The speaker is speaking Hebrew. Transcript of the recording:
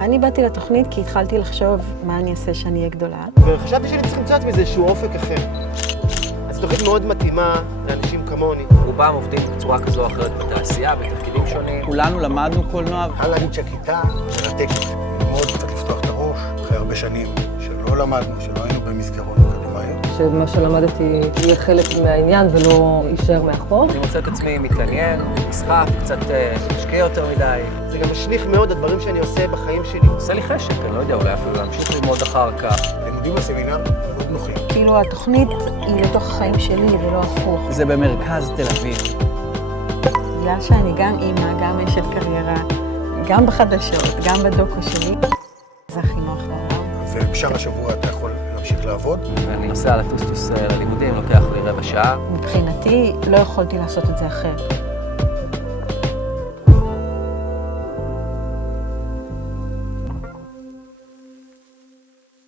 אני באתי לתוכנית כי התחלתי לחשוב מה אני אעשה שאני אהיה גדולה. וחשבתי שאני צריך למצוא לעצמי איזשהו אופק אחר. אז תוכנית מאוד מתאימה לאנשים כמוני. רובם עובדים בצורה כזו או אחרת בתעשייה, בתפקידים שונים. כולנו למדנו קולנוע. אני יכול להגיד שהכיתה מרתקת. ללמוד, קצת לפתוח את הראש, אחרי הרבה שנים שלא למדנו, שלא היינו במסגרות אקדמיות. שמה שלמדתי יהיה חלק מהעניין ולא יישאר מאחור. אני מוצא את עצמי מתעניין, נסחף, קצת משקיע יותר מדי. זה גם משליך מאוד הדברים שאני עושה בחיים שלי. עושה לי חשק, אני לא יודע, אולי אפילו להמשיך ללמוד אחר כך. לימודים בסמינר מאוד נוחים. כאילו התוכנית היא לתוך החיים שלי ולא הפוך. זה במרכז תל אביב. בגלל שאני גם אימא, גם אשת קריירה, גם בחדשות, גם בדוקו שלי, זה הכי נוח לעולם. ובשאר השבוע אתה יכול להמשיך לעבוד. ואני נוסע לטוסטוס ללימודים, לוקח לי רבע שעה. מבחינתי לא יכולתי לעשות את זה אחרת.